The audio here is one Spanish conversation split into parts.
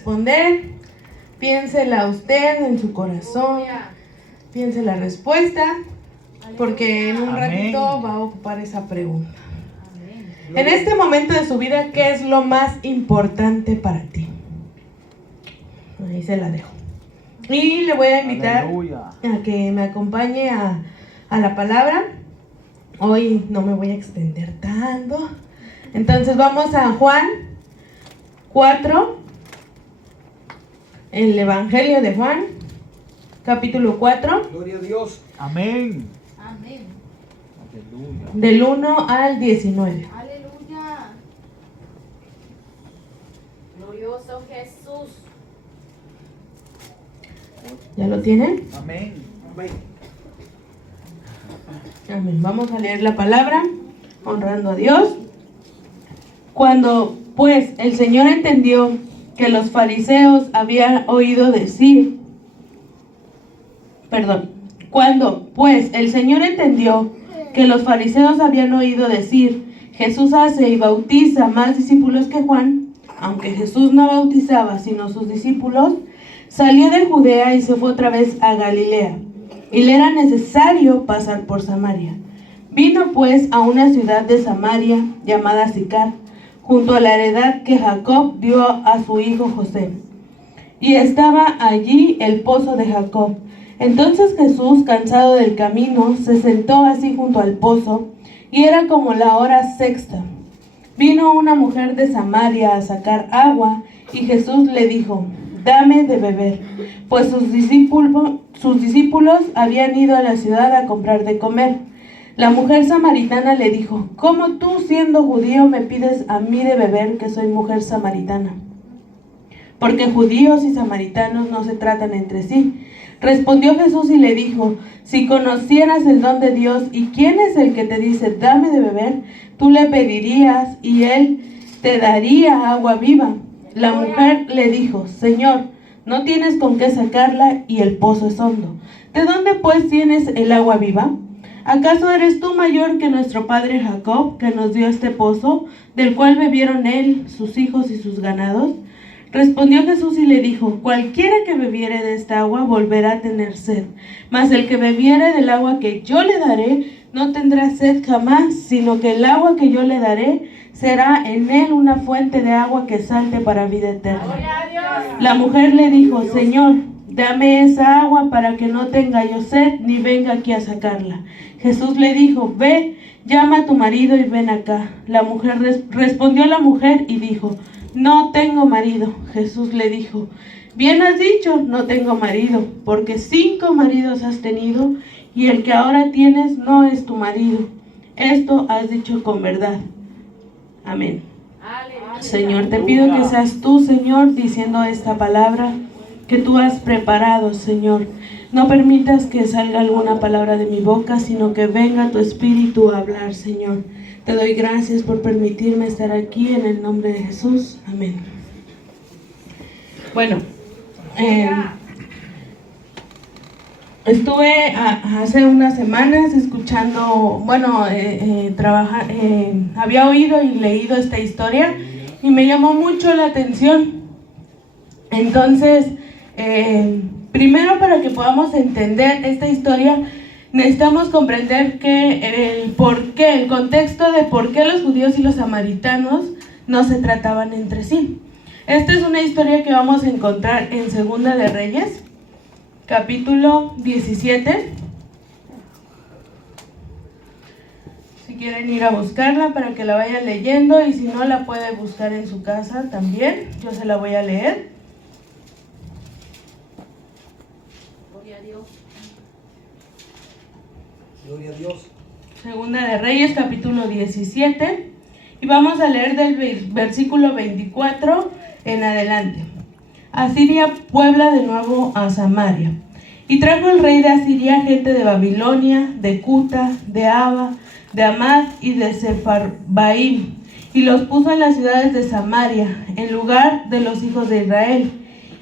Responder, piénsela usted en su corazón, piense la respuesta, porque en un ratito va a ocupar esa pregunta. En este momento de su vida, ¿qué es lo más importante para ti? Ahí se la dejo. Y le voy a invitar a que me acompañe a la palabra. Hoy no me voy a extender tanto. Entonces vamos a Juan 4, el Evangelio de Juan, capítulo 4. Gloria a Dios. Amén. Amén. Aleluya. Del 1 al 19. Aleluya. Glorioso Jesús. ¿Ya lo tienen? Amén. Amén. Amén. Vamos a leer la palabra, honrando a Dios. Cuando pues el Señor entendió que los fariseos habían oído decir, cuando pues el Señor entendió que los fariseos habían oído decir, Jesús hace y bautiza más discípulos que Juan, aunque Jesús no bautizaba sino sus discípulos, salió de Judea y se fue otra vez a Galilea, y le era necesario pasar por Samaria. Vino pues a una ciudad de Samaria llamada Sicar, junto a la heredad que Jacob dio a su hijo José. Y estaba allí el pozo de Jacob. Entonces Jesús, cansado del camino, se sentó así junto al pozo, y era como la hora sexta. Vino una mujer de Samaria a sacar agua, y Jesús le dijo, dame de beber, pues sus discípulos habían ido a la ciudad a comprar de comer. La mujer samaritana le dijo, ¿cómo tú, siendo judío, me pides a mí de beber, que soy mujer samaritana? Porque judíos y samaritanos no se tratan entre sí. Respondió Jesús y le dijo, si conocieras el don de Dios y quién es el que te dice, dame de beber, tú le pedirías y él te daría agua viva. La mujer le dijo, Señor, no tienes con qué sacarla y el pozo es hondo. ¿De dónde pues tienes el agua viva? ¿Acaso eres tú mayor que nuestro padre Jacob, que nos dio este pozo, del cual bebieron él, sus hijos y sus ganados? Respondió Jesús y le dijo, cualquiera que bebiere de esta agua volverá a tener sed, mas el que bebiere del agua que yo le daré no tendrá sed jamás, sino que el agua que yo le daré será en él una fuente de agua que salte para vida eterna. La mujer le dijo, Señor, dame esa agua para que no tenga yo sed ni venga aquí a sacarla. Jesús le dijo, ve, llama a tu marido y ven acá. La mujer respondió la mujer y dijo, no tengo marido. Jesús le dijo, bien has dicho, no tengo marido, porque 5 maridos has tenido y el que ahora tienes no es tu marido. Esto has dicho con verdad. Amén. Aleluya. Señor, te pido que seas tú, Señor, diciendo esta palabra que tú has preparado, Señor. No permitas que salga alguna palabra de mi boca, sino que venga tu Espíritu a hablar, Señor. Te doy gracias por permitirme estar aquí en el nombre de Jesús. Amén. Bueno, estuve hace unas semanas escuchando, había oído y leído esta historia y me llamó mucho la atención. Entonces, primero, para que podamos entender esta historia, necesitamos comprender que el contexto de por qué los judíos y los samaritanos no se trataban entre sí. Esta es una historia que vamos a encontrar en Segunda de Reyes, capítulo 17. Si quieren ir a buscarla para que la vayan leyendo, y si no, la puede buscar en su casa también. Yo se la voy a leer. Gloria a Dios. Gloria a Dios. Segunda de Reyes, capítulo 17, y vamos a leer del versículo 24 en adelante. Asiria puebla de nuevo a Samaria, y trajo el rey de Asiria gente de Babilonia, de Cuta, de Aba, de Amad y de Sepharvaim, y los puso en las ciudades de Samaria, en lugar de los hijos de Israel,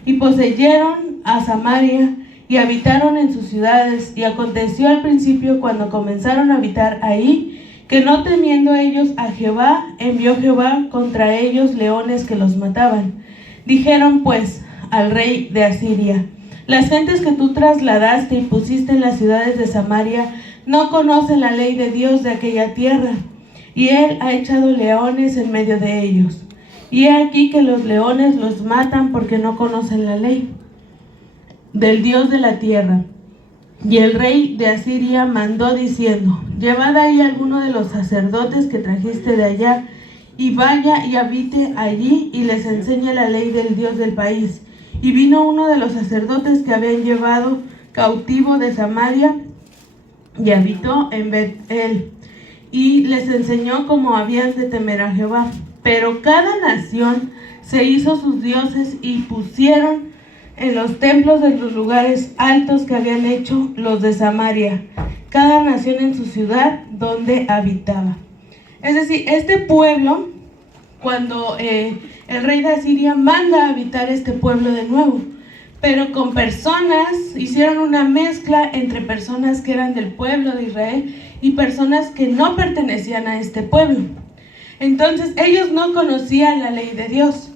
y poseyeron a Samaria, y habitaron en sus ciudades. Y aconteció al principio, cuando comenzaron a habitar ahí, que no temiendo ellos a Jehová, envió Jehová contra ellos leones que los mataban. Dijeron pues al rey de Asiria: las gentes que tú trasladaste y pusiste en las ciudades de Samaria no conocen la ley de Dios de aquella tierra, y él ha echado leones en medio de ellos. Y he aquí que los leones los matan porque no conocen la ley del Dios de la tierra. Y el rey de Asiria mandó diciendo: llevad ahí alguno de los sacerdotes que trajiste de allá, y vaya y habite allí y les enseñe la ley del Dios del país. Y vino uno de los sacerdotes que habían llevado cautivo de Samaria y habitó en Bet-el, y les enseñó cómo habían de temer a Jehová. Pero cada nación se hizo sus dioses y pusieron en los templos de los lugares altos que habían hecho los de Samaria, cada nación en su ciudad donde habitaba. Es decir, este pueblo, cuando el rey de Asiria manda a habitar este pueblo de nuevo, pero con personas, hicieron una mezcla entre personas que eran del pueblo de Israel y personas que no pertenecían a este pueblo. Entonces ellos no conocían la ley de Dios.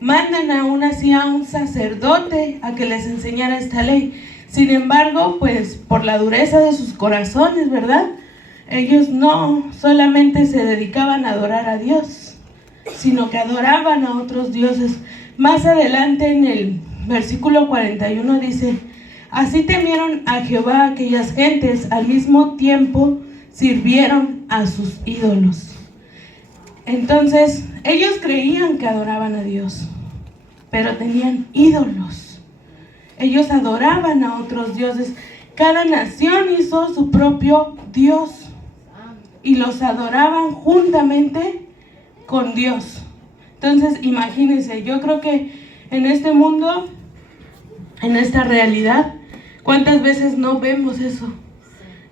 Mandan aún así a un sacerdote a que les enseñara esta ley. Sin embargo, pues por la dureza de sus corazones, ¿verdad? Ellos no solamente se dedicaban a adorar a Dios, sino que adoraban a otros dioses. Más adelante en el versículo 41 dice: así temieron a Jehová aquellas gentes, al mismo tiempo sirvieron a sus ídolos. Entonces, ellos creían que adoraban a Dios, pero tenían ídolos. Ellos adoraban a otros dioses. Cada nación hizo su propio Dios y los adoraban juntamente con Dios. Entonces, imagínense, yo creo que en este mundo, en esta realidad, ¿cuántas veces no vemos eso?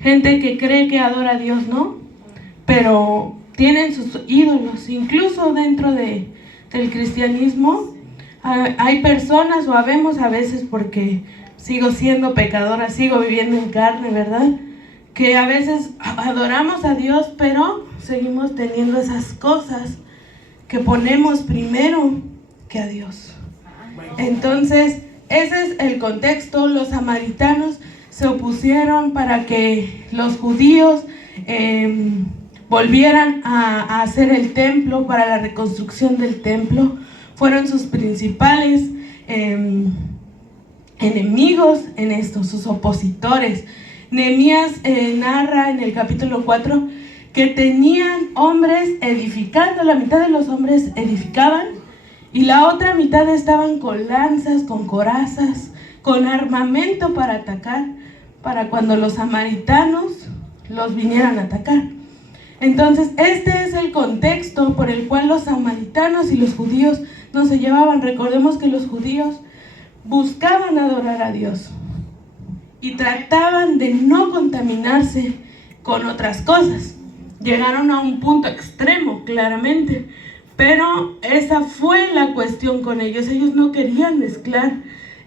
Gente que cree que adora a Dios, ¿no? Pero tienen sus ídolos. Incluso dentro del cristianismo hay personas, o habemos a veces, porque sigo siendo pecadora, sigo viviendo en carne, ¿verdad? Que a veces adoramos a Dios, pero seguimos teniendo esas cosas que ponemos primero que a Dios. Entonces, ese es el contexto. Los samaritanos se opusieron para que los judíos volvieran a hacer el templo, para la reconstrucción del templo. Fueron sus principales enemigos en esto, sus opositores. Nehemías narra en el capítulo 4 que tenían hombres edificando. La mitad de los hombres edificaban y la otra mitad estaban con lanzas, con corazas, con armamento para atacar, para cuando los samaritanos los vinieran a atacar. Entonces, este es el contexto por el cual los samaritanos y los judíos no se llevaban. Recordemos que los judíos buscaban adorar a Dios y trataban de no contaminarse con otras cosas. Llegaron a un punto extremo, claramente, pero esa fue la cuestión con ellos. Ellos no querían mezclar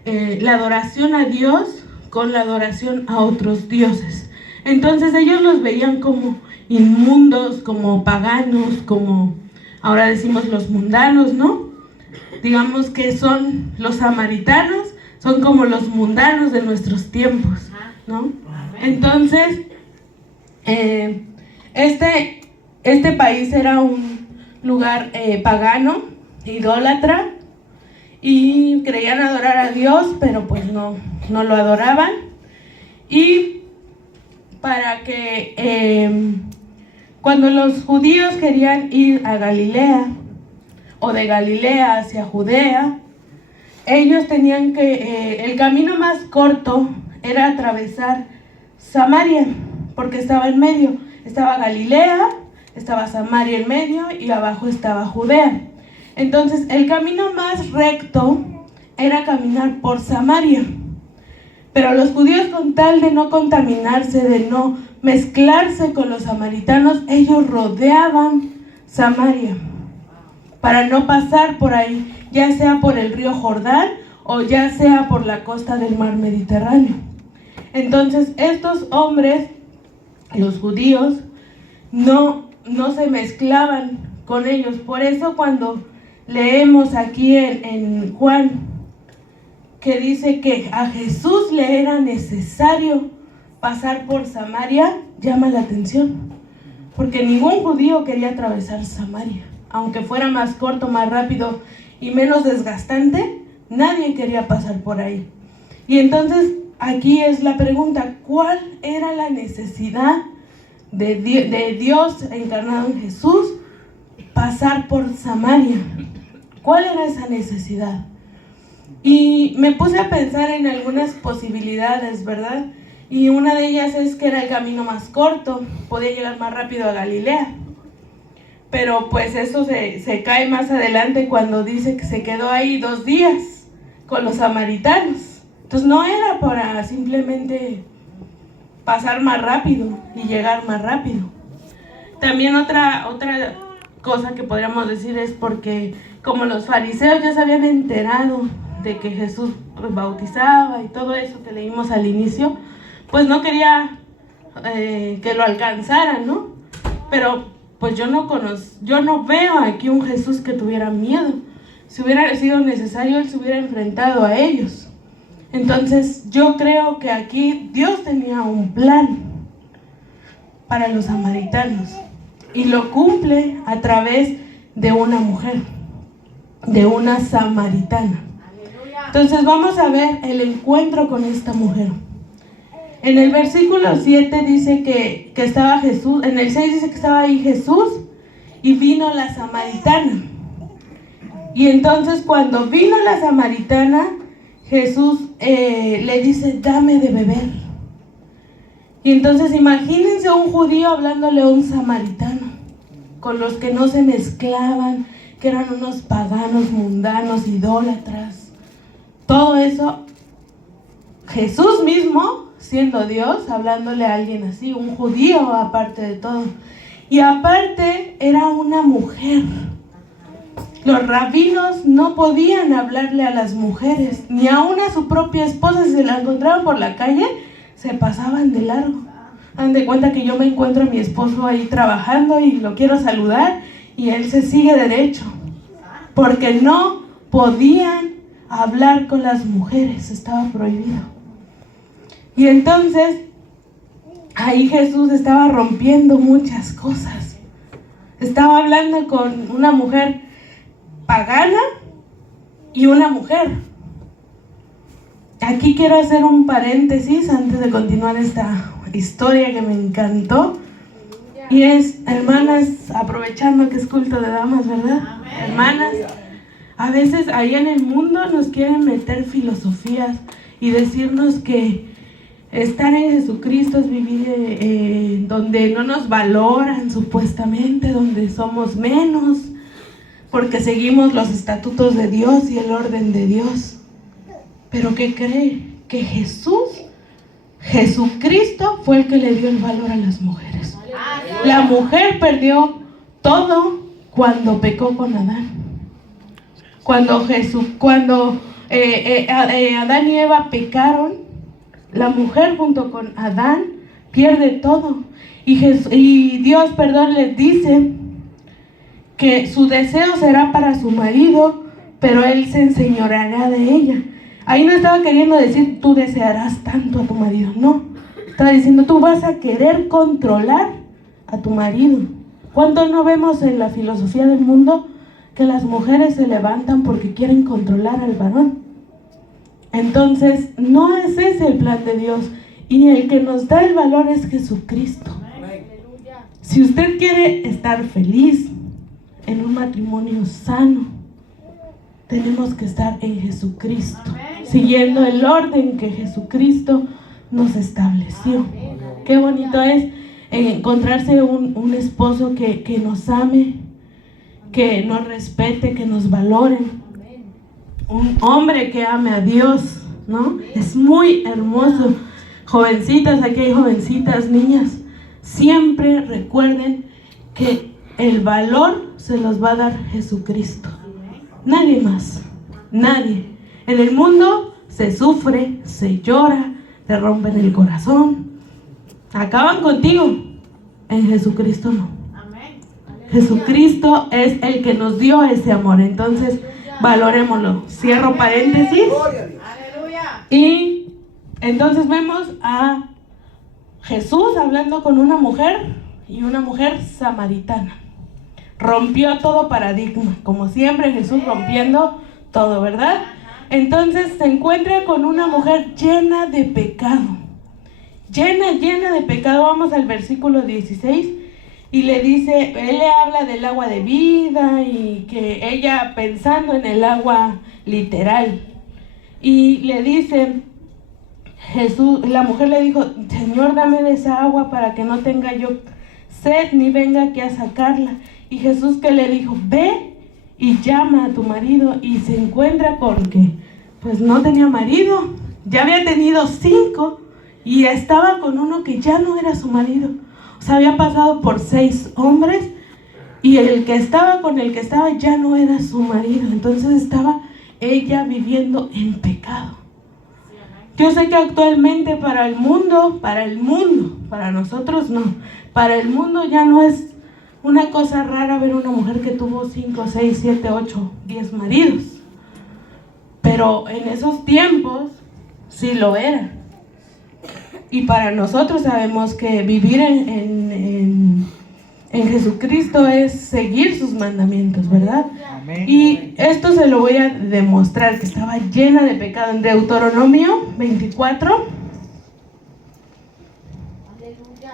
la adoración a Dios con la adoración a otros dioses. Entonces ellos los veían como inmundos, como paganos, como ahora decimos los mundanos, ¿no? Digamos que son los samaritanos, son como los mundanos de nuestros tiempos, ¿no? Entonces, este país era un lugar pagano, idólatra, y creían adorar a Dios, pero pues no lo adoraban. Y para que cuando los judíos querían ir a Galilea, o de Galilea hacia Judea, ellos tenían que, el camino más corto era atravesar Samaria, porque estaba en medio. Estaba Galilea, estaba Samaria en medio y abajo estaba Judea. Entonces el camino más recto era caminar por Samaria. Pero los judíos, con tal de no contaminarse, de no mezclarse con los samaritanos, ellos rodeaban Samaria para no pasar por ahí, ya sea por el río Jordán o ya sea por la costa del mar Mediterráneo. Entonces estos hombres, los judíos, no se mezclaban con ellos. Por eso cuando leemos aquí en Juan, que dice que a Jesús le era necesario pasar por Samaria, llama la atención, porque ningún judío quería atravesar Samaria, aunque fuera más corto, más rápido y menos desgastante, nadie quería pasar por ahí. Y entonces aquí es la pregunta, ¿cuál era la necesidad de Dios encarnado en Jesús pasar por Samaria? ¿Cuál era esa necesidad? Y me puse a pensar en algunas posibilidades, ¿verdad? Y una de ellas es que era el camino más corto, podía llegar más rápido a Galilea. Pero pues eso se cae más adelante cuando dice que se quedó ahí 2 días con los samaritanos. Entonces no era para simplemente pasar más rápido y llegar más rápido. También otra cosa que podríamos decir es porque como los fariseos ya se habían enterado de que Jesús bautizaba y todo eso que leímos al inicio, pues no quería que lo alcanzaran, ¿no? Pero pues yo no veo aquí un Jesús que tuviera miedo. Si hubiera sido necesario, él se hubiera enfrentado a ellos. Entonces yo creo que aquí Dios tenía un plan para los samaritanos y lo cumple a través de una mujer, de una samaritana. Entonces vamos a ver el encuentro con esta mujer. En el versículo 7 dice que estaba Jesús, en el 6 dice que estaba ahí Jesús y vino la samaritana. Y entonces cuando vino la samaritana, Jesús le dice, dame de beber. Y entonces imagínense un judío hablándole a un samaritano, con los que no se mezclaban, que eran unos paganos, mundanos, idólatras. Todo eso, Jesús mismo, siendo Dios, hablándole a alguien así, un judío aparte de todo. Y aparte era una mujer. Los rabinos no podían hablarle a las mujeres, ni aún a su propia esposa. Si se la encontraban por la calle, se pasaban de largo. Hagan de cuenta que yo me encuentro a mi esposo ahí trabajando y lo quiero saludar y él se sigue derecho, porque no podían hablar con las mujeres, estaba prohibido. Y entonces ahí Jesús estaba rompiendo muchas cosas. Estaba hablando con una mujer pagana y una mujer. Aquí quiero hacer un paréntesis antes de continuar esta historia que me encantó. Y es, hermanas, aprovechando que es culto de damas, ¿verdad? Amén. Hermanas, a veces ahí en el mundo nos quieren meter filosofías y decirnos que estar en Jesucristo es vivir donde no nos valoran supuestamente, donde somos menos, porque seguimos los estatutos de Dios y el orden de Dios. Pero ¿qué cree? Que Jesucristo fue el que le dio el valor a las mujeres. La mujer perdió todo cuando pecó con Adán. Cuando Adán y Eva pecaron, la mujer junto con Adán pierde todo. Y Dios, les dice que su deseo será para su marido, pero él se enseñoreará de ella. Ahí no estaba queriendo decir tú desearás tanto a tu marido, no. Estaba diciendo tú vas a querer controlar a tu marido. ¿Cuánto no vemos en la filosofía del mundo que las mujeres se levantan porque quieren controlar al varón? Entonces no es ese el plan de Dios, y el que nos da el valor es Jesucristo. Si usted quiere estar feliz en un matrimonio sano, tenemos que estar en Jesucristo, siguiendo el orden que Jesucristo nos estableció. Qué bonito es encontrarse un esposo que nos ame, que nos respete, que nos valore. Un hombre que ame a Dios, ¿no? Es muy hermoso. Jovencitas, aquí hay jovencitas, niñas, siempre recuerden que el valor se los va a dar Jesucristo. Nadie más, nadie. En el mundo se sufre, se llora, te rompen el corazón, acaban contigo. En Jesucristo no. Jesucristo es el que nos dio ese amor. Entonces, valorémoslo. Cierro paréntesis. Aleluya. Y entonces vemos a Jesús hablando con una mujer y una mujer samaritana. Rompió todo paradigma, como siempre Jesús rompiendo todo, ¿verdad? Entonces se encuentra con una mujer llena de pecado. Llena de pecado. Vamos al versículo 16 y le dice, él le habla del agua de vida y que ella pensando en el agua literal. Y le dice, Jesús, la mujer le dijo, Señor, dame de esa agua para que no tenga yo sed ni venga aquí a sacarla. Y Jesús que le dijo, ve y llama a tu marido. Y se encuentra con que pues no tenía marido, ya había tenido 5 y estaba con uno que ya no era su marido. O sea, había pasado por 6 hombres y el que estaba con el que estaba ya no era su marido. Entonces estaba ella viviendo en pecado. Yo sé que actualmente para el mundo, para nosotros no, para el mundo ya no es una cosa rara ver una mujer que tuvo 5, 6, 7, 8, 10 maridos. Pero en esos tiempos sí lo era. Y para nosotros sabemos que vivir en Jesucristo es seguir sus mandamientos, ¿verdad? Amén. Y esto se lo voy a demostrar, que estaba llena de pecado. En Deuteronomio 24. Aleluya.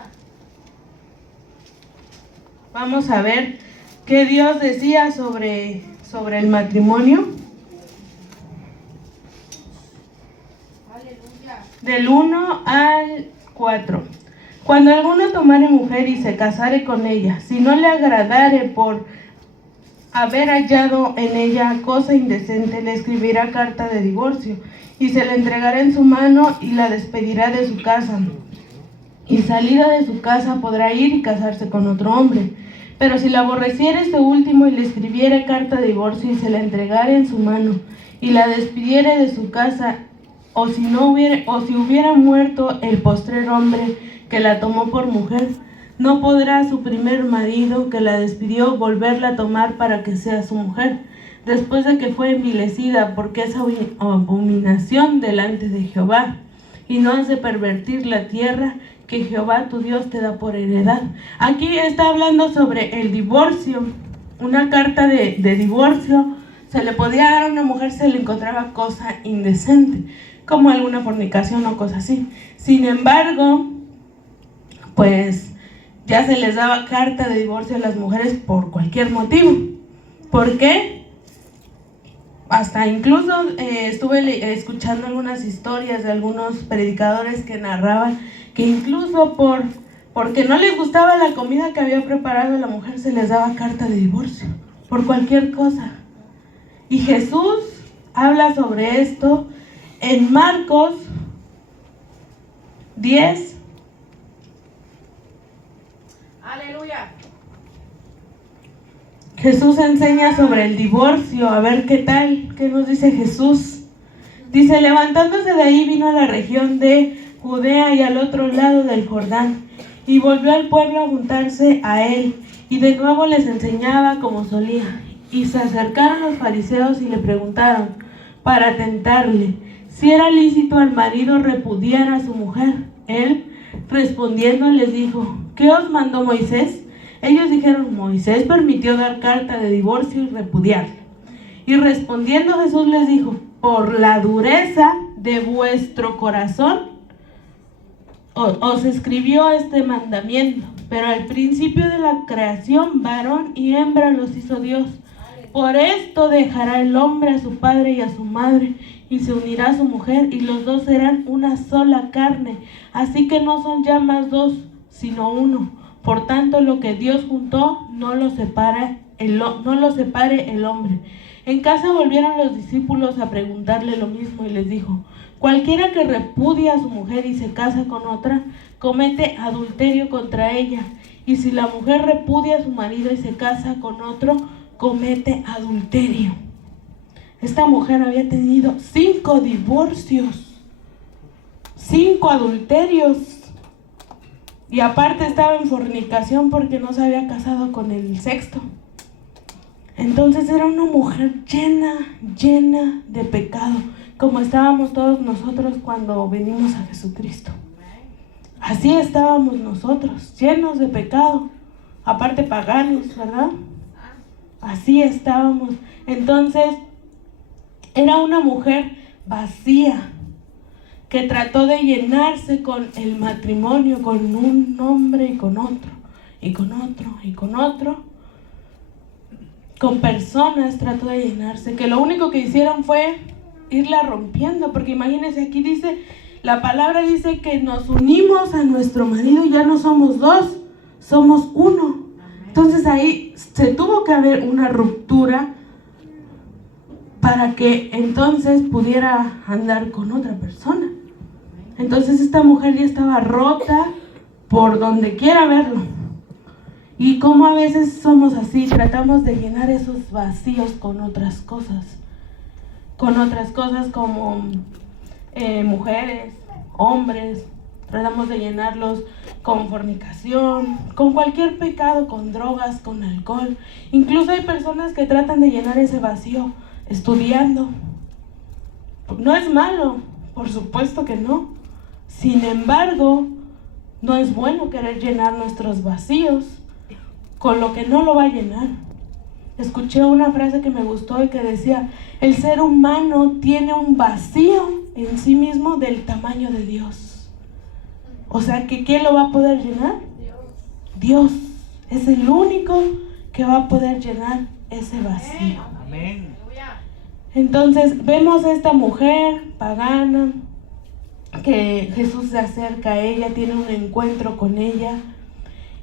Vamos a ver qué Dios decía sobre el matrimonio. Aleluya. Del 1 al 4. Cuando alguno tomare mujer y se casare con ella, si no le agradare por haber hallado en ella cosa indecente, le escribirá carta de divorcio y se la entregará en su mano y la despedirá de su casa. Y salida de su casa podrá ir y casarse con otro hombre. Pero si la aborreciere este último y le escribiere carta de divorcio y se la entregare en su mano y la despidiere de su casa, o si hubiera muerto el postrer hombre que la tomó por mujer, no podrá su primer marido que la despidió volverla a tomar para que sea su mujer, después de que fue envilecida, porque es abominación delante de Jehová. Y no has de pervertir la tierra que Jehová tu Dios te da por heredad. Aquí está hablando sobre el divorcio. Una carta de divorcio se le podía dar a una mujer, se le encontraba cosa indecente, como alguna fornicación o cosa así. Sin embargo, pues ya se les daba carta de divorcio a las mujeres por cualquier motivo. ¿Por qué? Hasta incluso estuve escuchando algunas historias de algunos predicadores que narraban que incluso porque no les gustaba la comida que había preparado la mujer, se les daba carta de divorcio por cualquier cosa. Y Jesús habla sobre esto en Marcos 10. Aleluya. Jesús enseña sobre el divorcio. A ver qué tal, qué nos dice Jesús. Dice, levantándose de ahí vino a la región de Judea y al otro lado del Jordán, y volvió al pueblo a juntarse a él, y de nuevo les enseñaba como solía. Y se acercaron los fariseos y le preguntaron, para tentarle, si era lícito al marido repudiar a su mujer. Él, respondiendo, les dijo, ¿qué os mandó Moisés? Ellos dijeron, Moisés permitió dar carta de divorcio y repudiarla. Y respondiendo Jesús les dijo, por la dureza de vuestro corazón os escribió este mandamiento, pero al principio de la creación varón y hembra los hizo Dios. Por esto dejará el hombre a su padre y a su madre, y se unirá a su mujer, y los dos serán una sola carne. Así que no son ya más dos, sino uno. Por tanto, lo que Dios juntó, no lo separe el hombre. En casa volvieron los discípulos a preguntarle lo mismo, y les dijo, cualquiera que repudia a su mujer y se casa con otra, comete adulterio contra ella. Y si la mujer repudia a su marido y se casa con otro, comete adulterio. Esta mujer había tenido 5 divorcios, 5 adulterios. Y aparte estaba en fornicación porque no se había casado con el sexto. Entonces era una mujer llena de pecado, como estábamos todos nosotros cuando venimos a Jesucristo. Así estábamos nosotros, llenos de pecado, aparte paganos, ¿verdad? Así estábamos. Entonces era una mujer vacía, que trató de llenarse con el matrimonio, con un hombre y con otro, y con otro, y con otro. Con personas trató de llenarse, que lo único que hicieron fue irla rompiendo, porque imagínense, aquí dice, la palabra dice que nos unimos a nuestro marido y ya no somos dos, somos uno. Entonces ahí se tuvo que haber una ruptura para que entonces pudiera andar con otra persona. Entonces esta mujer ya estaba rota por donde quiera verlo. Y como a veces somos así, tratamos de llenar esos vacíos con otras cosas como mujeres, hombres, tratamos de llenarlos con fornicación, con cualquier pecado, con drogas, con alcohol. Incluso hay personas que tratan de llenar ese vacío estudiando. No es malo, por supuesto que no. Sin embargo, no es bueno querer llenar nuestros vacíos con lo que no lo va a llenar. Escuché una frase que me gustó y que decía, el ser humano tiene un vacío en sí mismo del tamaño de Dios. O sea, que ¿quién lo va a poder llenar? Dios es el único que va a poder llenar ese vacío. Amén. Entonces vemos a esta mujer pagana, que Jesús se acerca a ella, tiene un encuentro con ella.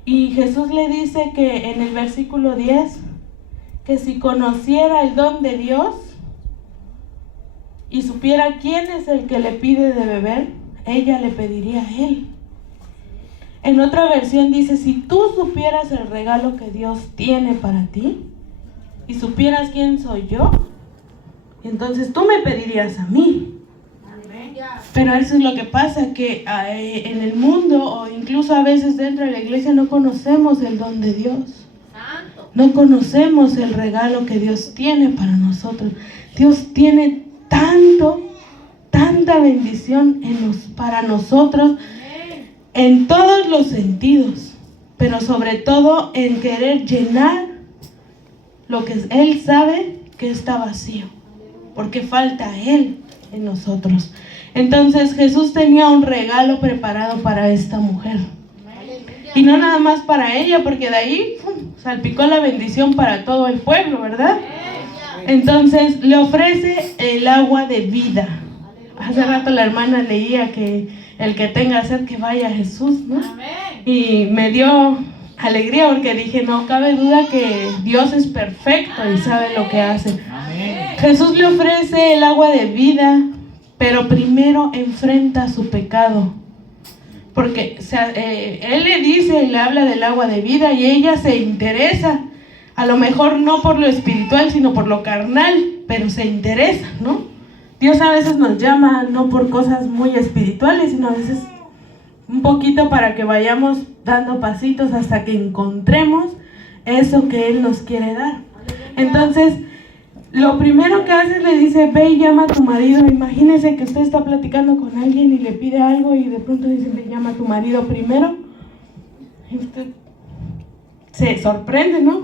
Y Jesús le dice que en el versículo 10, que si conociera el don de Dios y supiera quién es el que le pide de beber, ella le pediría a él. En otra versión dice, si tú supieras el regalo que Dios tiene para ti y supieras quién soy yo, entonces tú me pedirías a mí. Pero eso es lo que pasa, que en el mundo o incluso a veces dentro de la iglesia no conocemos el don de Dios. No conocemos el regalo que Dios tiene para nosotros. Dios tiene tanta bendición para nosotros en todos los sentidos, pero sobre todo en querer llenar lo que Él sabe que está vacío, porque falta Él en nosotros. Entonces Jesús tenía un regalo preparado para esta mujer. Y no nada más para ella, porque de ahí salpicó la bendición para todo el pueblo, ¿verdad? Entonces le ofrece el agua de vida. Hace rato la hermana leía que el que tenga sed que vaya a Jesús, ¿no? Y me dio alegría porque dije, no cabe duda que Dios es perfecto y sabe lo que hace. Jesús le ofrece el agua de vida, pero primero enfrenta su pecado. Porque Él le dice y le habla del agua de vida y ella se interesa, a lo mejor no por lo espiritual, sino por lo carnal, pero se interesa, ¿no? Dios a veces nos llama no por cosas muy espirituales, sino a veces un poquito para que vayamos dando pasitos hasta que encontremos eso que Él nos quiere dar. Entonces, lo primero que hace le dice, ve y llama a tu marido. Imagínese que usted está platicando con alguien y le pide algo y de pronto dice, ve, llama a tu marido primero. Y usted se sorprende, ¿no?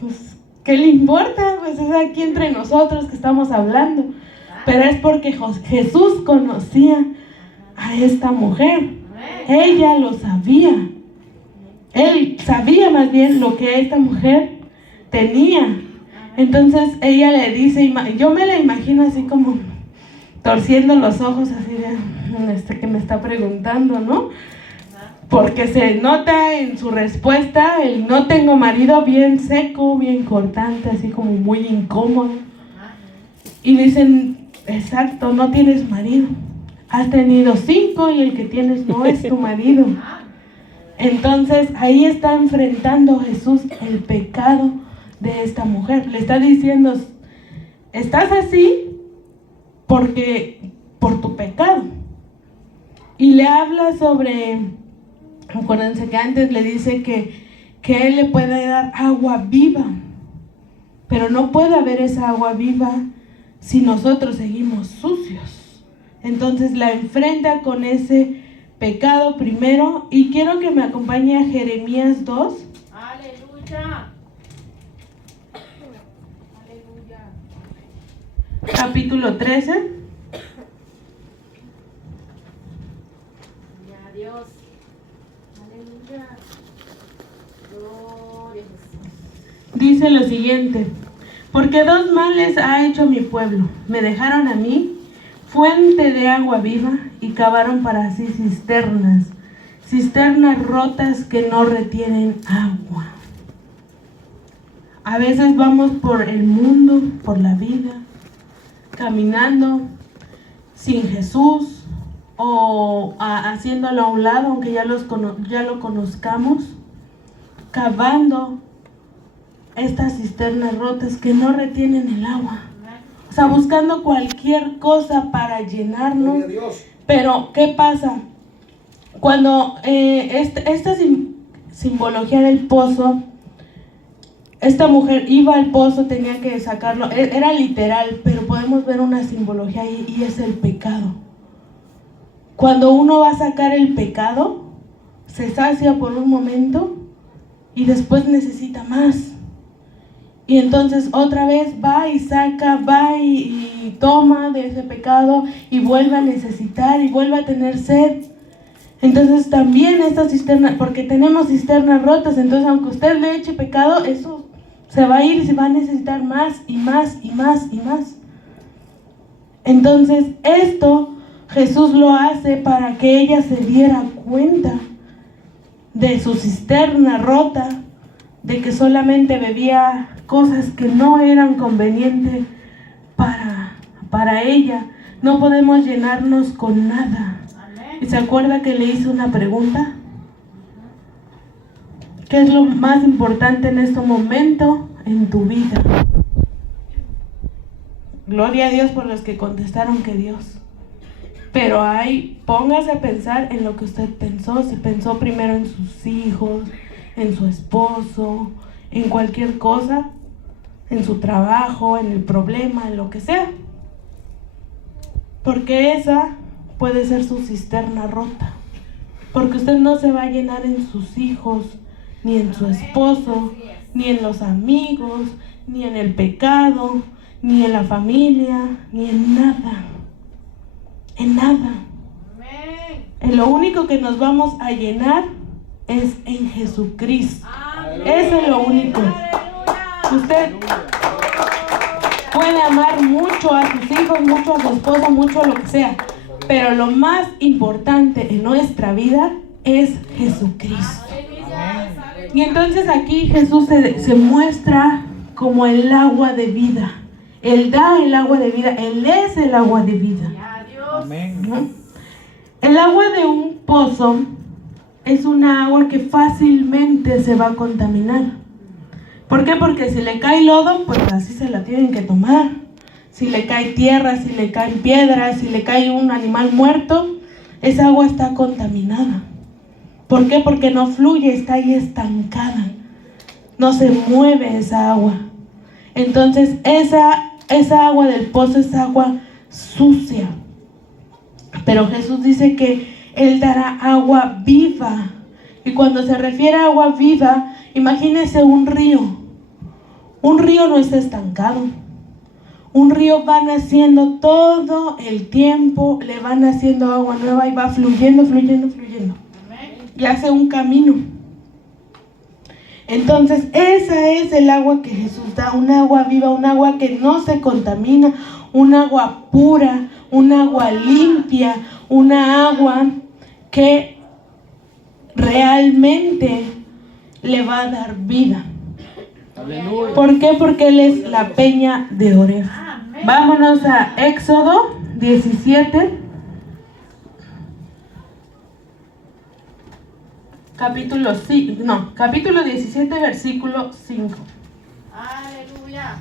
Pues, ¿qué le importa? Pues es aquí entre nosotros que estamos hablando. Pero es porque Jesús conocía a esta mujer. Ella lo sabía. Él sabía más bien lo que esta mujer tenía. Entonces ella le dice, yo me la imagino así como torciendo los ojos, así de que me está preguntando, ¿no? Porque se nota en su respuesta el no tengo marido bien seco, bien cortante, así como muy incómodo. Y dicen, exacto, no tienes marido. Has tenido 5 y el que tienes no es tu marido. Entonces ahí está enfrentando Jesús el pecado de esta mujer. Le está diciendo, estás así por tu pecado. Y le habla sobre Acuérdense que antes le dice que Él le puede dar agua viva, pero no puede haber esa agua viva si nosotros seguimos sucios. Entonces la enfrenta con ese pecado primero, y quiero que me acompañe a Jeremías 2. Aleluya. Aleluya. Capítulo 13. Gloria a Dios. Aleluya. Gloria a Jesús. Dice lo siguiente: porque dos males ha hecho mi pueblo. Me dejaron a mí, fuente de agua viva, y cavaron para sí cisternas, cisternas rotas que no retienen agua. A veces vamos por el mundo, por la vida, caminando sin Jesús, o haciéndolo a un lado, aunque ya lo conozcamos, cavando estas cisternas rotas que no retienen el agua. O sea, buscando cualquier cosa para llenarnos. Pero, ¿qué pasa? Cuando esta simbología del pozo, esta mujer iba al pozo, tenía que sacarlo, era literal, pero podemos ver una simbología ahí, y es el pecado. Cuando uno va a sacar el pecado, se sacia por un momento y después necesita más. Y entonces otra vez va y saca, va y toma de ese pecado, y vuelve a necesitar y vuelve a tener sed. Entonces también esta cisterna, porque tenemos cisternas rotas, entonces aunque usted le eche pecado, eso se va a ir y se va a necesitar más y más y más y más. Entonces esto Jesús lo hace para que ella se diera cuenta de su cisterna rota, de que solamente bebía cosas que no eran convenientes para ella. No podemos llenarnos con nada. ¿Y se acuerda que le hizo una pregunta? ¿Qué es lo más importante en este momento en tu vida? Gloria a Dios por los que contestaron que Dios. Pero póngase a pensar en lo que usted pensó. Si pensó primero en sus hijos, en su esposo, en cualquier cosa, en su trabajo, en el problema, en lo que sea. Porque esa puede ser su cisterna rota. Porque usted no se va a llenar en sus hijos, ni en su esposo, ni en los amigos, ni en el pecado, ni en la familia, ni en nada. En nada. En lo único que nos vamos a llenar es en Jesucristo. Eso es lo único. Usted puede amar mucho a sus hijos, mucho a su esposo, mucho a lo que sea, pero lo más importante en nuestra vida es Jesucristo. Y entonces aquí Jesús se muestra como el agua de vida. Él da el agua de vida, Él es el agua de vida. Amén. El agua de un pozo es una agua que fácilmente se va a contaminar. ¿Por qué? Porque si le cae lodo, pues así se la tienen que tomar. Si le cae tierra, si le caen piedras, si le cae un animal muerto, esa agua está contaminada. ¿Por qué? Porque no fluye, está ahí estancada. No se mueve esa agua. Entonces esa agua del pozo es agua sucia. Pero Jesús dice que Él dará agua viva. Y cuando se refiere a agua viva, imagínese un río. Un río no está estancado. Un río va naciendo todo el tiempo, le va naciendo agua nueva y va fluyendo, fluyendo, fluyendo. Y hace un camino. Entonces esa es el agua que Jesús da, un agua viva, un agua que no se contamina, un agua pura, un agua limpia, una agua que realmente le va a dar vida. Aleluya. ¿Por qué? Porque Él es la peña de Oreb. Vámonos a Éxodo 17. Capítulo 17, versículo 5. Aleluya.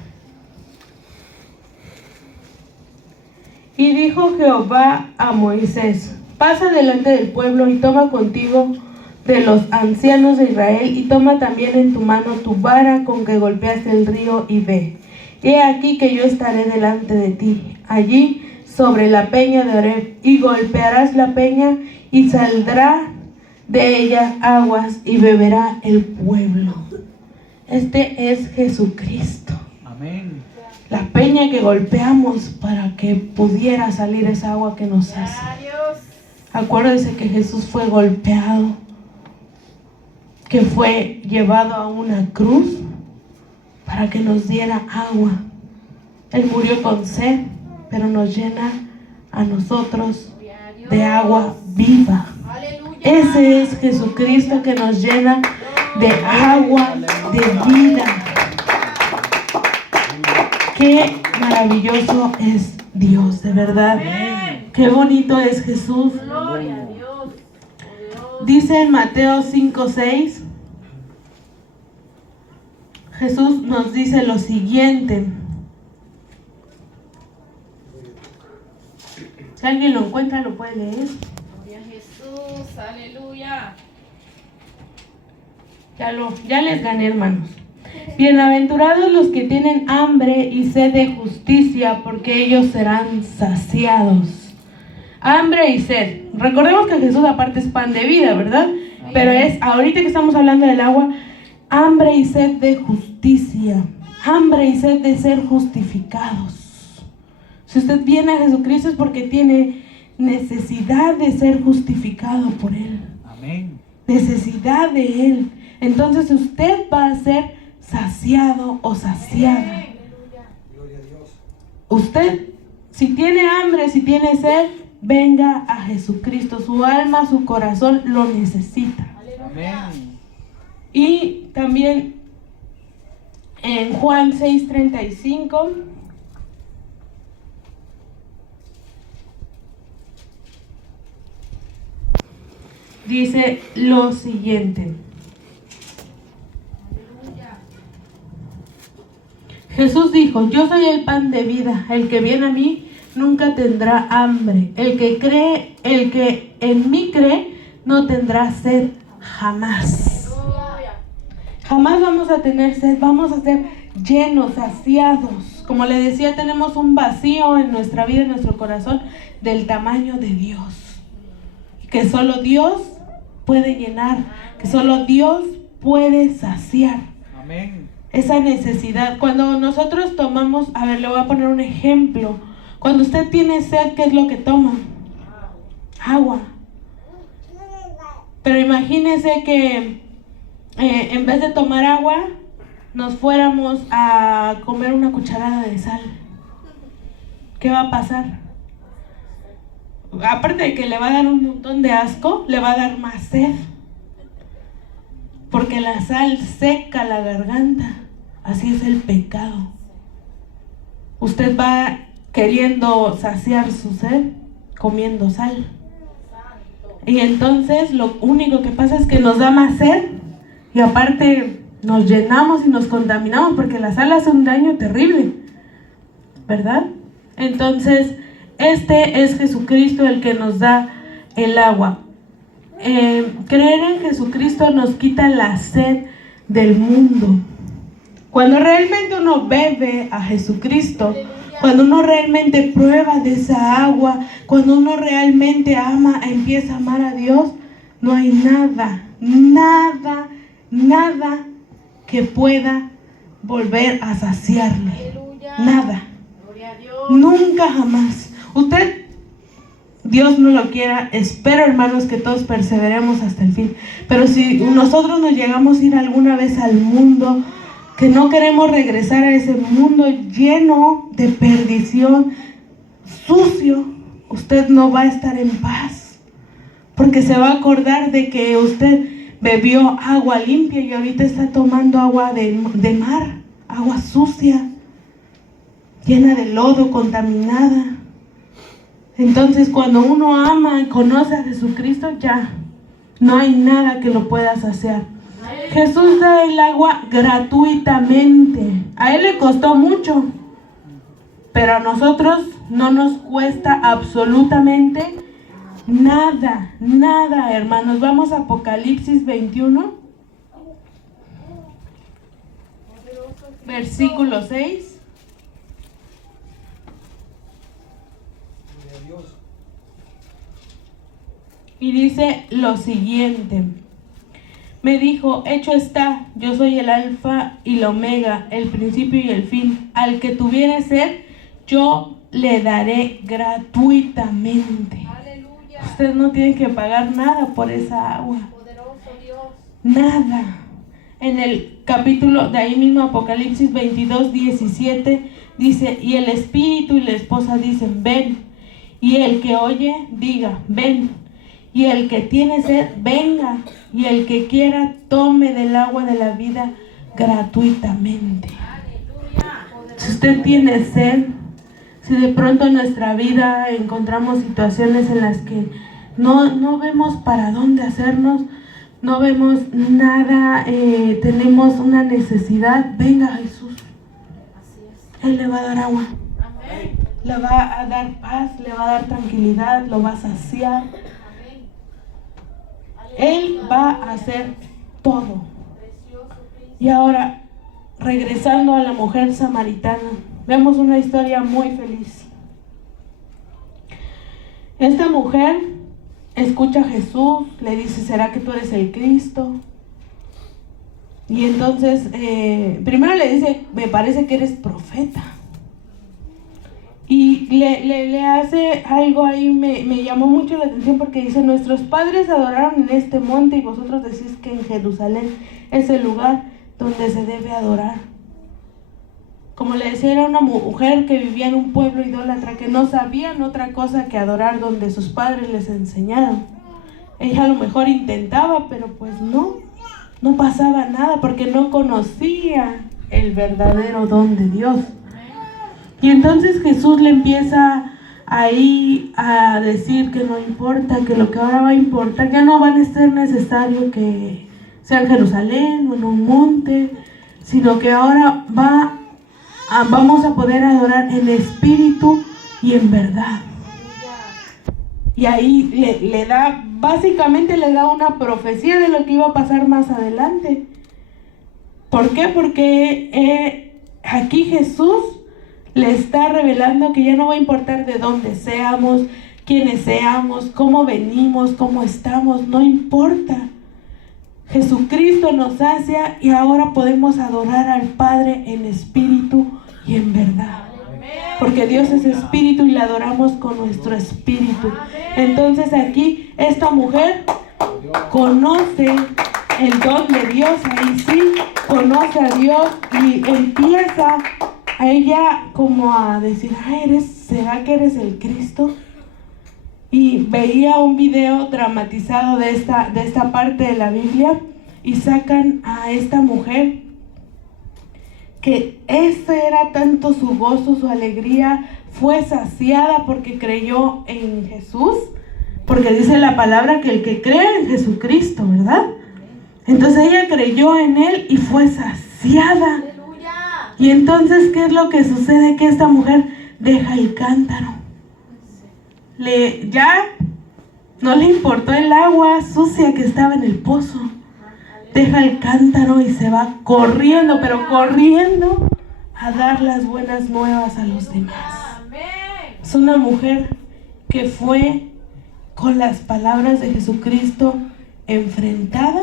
Y dijo Jehová a Moisés: pasa delante del pueblo y toma contigo de los ancianos de Israel, y toma también en tu mano tu vara con que golpeaste el río, y ve. He aquí que yo estaré delante de ti, allí sobre la peña de Oreb, y golpearás la peña, y saldrá de ella aguas, y beberá el pueblo. Este es Jesucristo. Amén. La peña que golpeamos para que pudiera salir esa agua que nos hace. Acuérdense que Jesús fue golpeado, que fue llevado a una cruz para que nos diera agua. Él murió con sed, pero nos llena a nosotros de agua viva. Ese es Jesucristo que nos llena de agua de vida. Qué maravilloso es Dios, de verdad. Qué bonito es Jesús. Gloria a Dios. Dice en Mateo 5:6, Jesús nos dice lo siguiente. Si alguien lo encuentra, lo puede leer. Gloria a Jesús. Aleluya. Ya les gané, hermanos. Bienaventurados los que tienen hambre y sed de justicia, porque ellos serán saciados. Hambre y sed. Recordemos que Jesús aparte es pan de vida, ¿verdad? Pero es, ahorita que estamos hablando del agua, hambre y sed de justicia. Hambre y sed de ser justificados. Si usted viene a Jesucristo es porque tiene necesidad de ser justificado por Él. Amén. Necesidad de Él. Entonces usted va a ser saciado o saciada. Usted, si tiene hambre, si tiene sed, venga a Jesucristo. Su alma, su corazón lo necesita. Amén. Y también en Juan 6:35 dice lo siguiente. Jesús dijo: yo soy el pan de vida, el que viene a mí nunca tendrá hambre, el que en mí cree no tendrá sed jamás. Jamás vamos a tener sed, vamos a ser llenos, saciados. Como le decía, tenemos un vacío en nuestra vida, en nuestro corazón, del tamaño de Dios, que solo Dios puede llenar, que solo Dios puede saciar. Amén. Esa necesidad. Cuando nosotros tomamos, a ver, le voy a poner un ejemplo. Cuando usted tiene sed, ¿qué es lo que toma? Agua. Pero imagínese que en vez de tomar agua, nos fuéramos a comer una cucharada de sal. ¿Qué va a pasar? Aparte de que le va a dar un montón de asco, le va a dar más sed. Porque la sal seca la garganta. Así es el pecado. Usted va queriendo saciar su sed comiendo sal. Y entonces lo único que pasa es que nos da más sed. Y aparte nos llenamos y nos contaminamos porque la sal hace un daño terrible, ¿verdad? Entonces este es Jesucristo el que nos da el agua. Creer en Jesucristo nos quita la sed del mundo. Cuando realmente uno bebe a Jesucristo, cuando uno realmente prueba de esa agua, cuando uno realmente empieza a amar a Dios, no hay nada que pueda volver a saciarle. Nada. Nunca jamás. Usted, Dios no lo quiera, espero, hermanos, que todos perseveremos hasta el fin. Pero si nosotros nos llegamos a ir alguna vez al mundo, que no queremos regresar a ese mundo lleno de perdición, sucio, usted no va a estar en paz. Porque se va a acordar de que usted bebió agua limpia y ahorita está tomando agua de mar, agua sucia, llena de lodo, contaminada. Entonces cuando uno ama y conoce a Jesucristo, ya no hay nada que lo pueda saciar. Jesús da el agua gratuitamente. A Él le costó mucho, pero a nosotros no nos cuesta absolutamente Nada, nada, hermanos. Vamos a Apocalipsis 21, versículo 6. Y dice lo siguiente. Me dijo, hecho está, yo soy el alfa y el omega, el principio y el fin. Al que tuviere sed, yo le daré gratuitamente. Aleluya. Usted no tiene que pagar nada por esa agua. Poderoso Dios. Nada. En el capítulo de ahí mismo, Apocalipsis 22, 17, dice, y el espíritu y la esposa dicen, ven. Y el que oye, diga, ven. Y el que tiene sed, venga. Y el que quiera, tome del agua de la vida gratuitamente. Aleluya. Si usted tiene sed, si de pronto en nuestra vida encontramos situaciones en las que no vemos para dónde hacernos, no vemos nada, tenemos una necesidad, venga Jesús. Así es. Él le va a dar agua, Amén. le va a dar paz, le va a dar tranquilidad, lo va a saciar. Amén. Él va a hacer todo. Precioso Cristo. Y ahora, regresando a la mujer samaritana, vemos una historia muy feliz. Esta mujer escucha a Jesús, le dice, ¿será que tú eres el Cristo? Y entonces, primero le dice, me parece que eres profeta. Y le hace algo ahí, me llamó mucho la atención porque dice, nuestros padres adoraron en este monte y vosotros decís que en Jerusalén es el lugar donde se debe adorar. Como le decía, era una mujer que vivía en un pueblo idólatra, que no sabían otra cosa que adorar donde sus padres les enseñaron. Ella a lo mejor intentaba, pero pues no pasaba nada porque no conocía el verdadero don de Dios. Y entonces Jesús le empieza ahí a decir que no importa, que lo que ahora va a importar, ya no va a ser necesario que sea en Jerusalén o en un monte, sino que ahora vamos a poder adorar en espíritu y en verdad. Y ahí le da, básicamente le da una profecía de lo que iba a pasar más adelante. ¿Por qué? Porque aquí Jesús le está revelando que ya no va a importar de dónde seamos, quiénes seamos, cómo venimos, cómo estamos, no importa. Jesucristo nos sacia y ahora podemos adorar al Padre en espíritu y en verdad. Porque Dios es espíritu y le adoramos con nuestro espíritu. Entonces aquí esta mujer conoce el don de Dios, ahí sí, conoce a Dios y empieza a ella como a decir, ¿será que eres el Cristo? Y veía un video dramatizado de esta parte de la Biblia y sacan a esta mujer que ese era tanto su gozo, su alegría, fue saciada porque creyó en Jesús, porque dice la palabra que el que cree en Jesucristo, ¿verdad? Entonces ella creyó en Él y fue saciada. Y entonces, ¿qué es lo que sucede? Que esta mujer deja el cántaro. Ya no le importó el agua sucia que estaba en el pozo. Deja el cántaro y se va corriendo, pero corriendo a dar las buenas nuevas a los demás. Es una mujer que fue con las palabras de Jesucristo enfrentada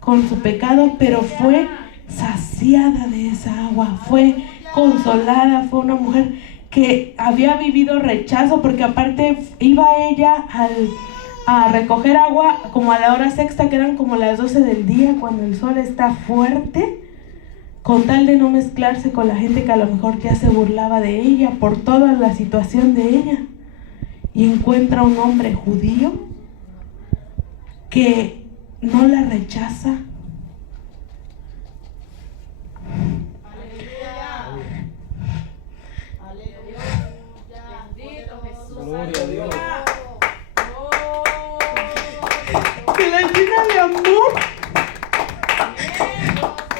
con su pecado, pero fue saciada de esa agua, fue consolada, fue una mujer que había vivido rechazo, porque aparte iba ella a recoger agua como a la hora sexta, que eran como las 12 del día, cuando el sol está fuerte, con tal de no mezclarse con la gente que a lo mejor ya se burlaba de ella por toda la situación de ella. Y encuentra un hombre judío que no la rechaza. Gloria a Dios. Que la llena de amor,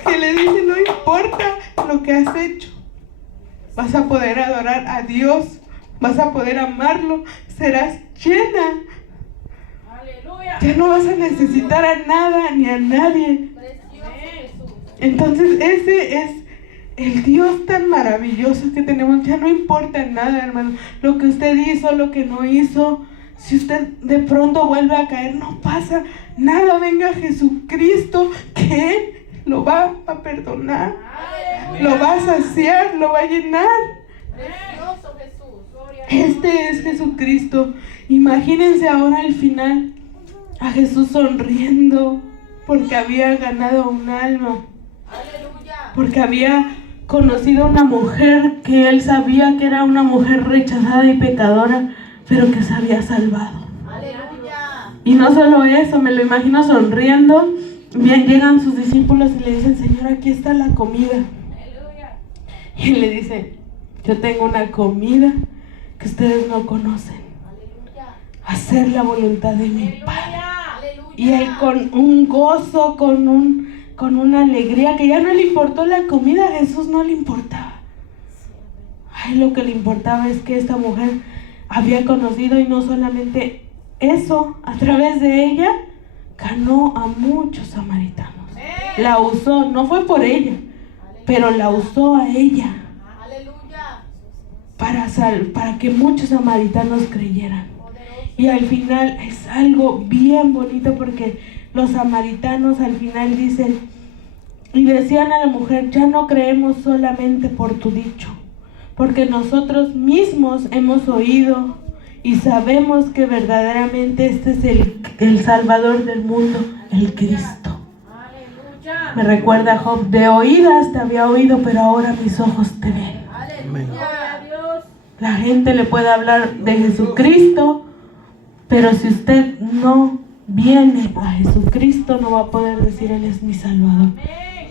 que le dice, no importa lo que has hecho, vas a poder adorar a Dios, vas a poder amarlo, serás llena Ya no vas a necesitar a nada ni a nadie. Precioso Jesús. Entonces ese es el Dios tan maravilloso que tenemos. Ya no importa nada, hermano. Lo que usted hizo, lo que no hizo. Si usted de pronto vuelve a caer, no pasa nada. Venga Jesucristo, que Él lo va a perdonar, lo va a saciar, lo va a llenar. Precioso Jesús. Gloria a Este es Jesucristo. Imagínense ahora al final a Jesús sonriendo porque había ganado un alma, Aleluya. porque había conocido a una mujer que él sabía que era una mujer rechazada y pecadora, pero que se había salvado. Aleluya. Y no solo eso, me lo imagino sonriendo. Bien, llegan sus discípulos y le dicen: Señor, aquí está la comida. Aleluya. Y él le dice: yo tengo una comida que ustedes no conocen. Aleluya. Hacer la voluntad de mi Padre. Aleluya. Y él con un gozo, con una alegría, que ya no le importó la comida, a Jesús no le importaba. Ay, lo que le importaba es que esta mujer había conocido, y no solamente eso, a través de ella ganó a muchos samaritanos. La usó, no fue por ella, pero la usó a ella Aleluya. para que muchos samaritanos creyeran. Y al final es algo bien bonito, porque los samaritanos al final dicen y decían a la mujer: ya no creemos solamente por tu dicho, porque nosotros mismos hemos oído y sabemos que verdaderamente este es el Salvador del mundo, el Cristo. Aleluya. Me recuerda a Job: de oídas te había oído, pero ahora mis ojos te ven. Aleluya. Gloria a Dios. La gente le puede hablar de Jesucristo, pero si usted no viene a Jesucristo, no va a poder decir: Él es mi Salvador.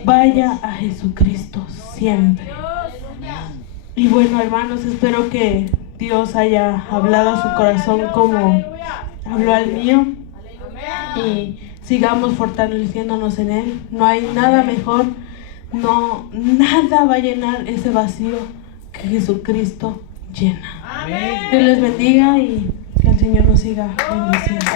Vaya a Jesucristo siempre. Aleluya. Y bueno, hermanos, espero que Dios haya hablado a su corazón como habló al mío, y sigamos fortaleciéndonos en Él. No hay nada mejor, nada va a llenar ese vacío que Jesucristo llena. Amén. Dios les bendiga y que el Señor nos siga bendiciendo.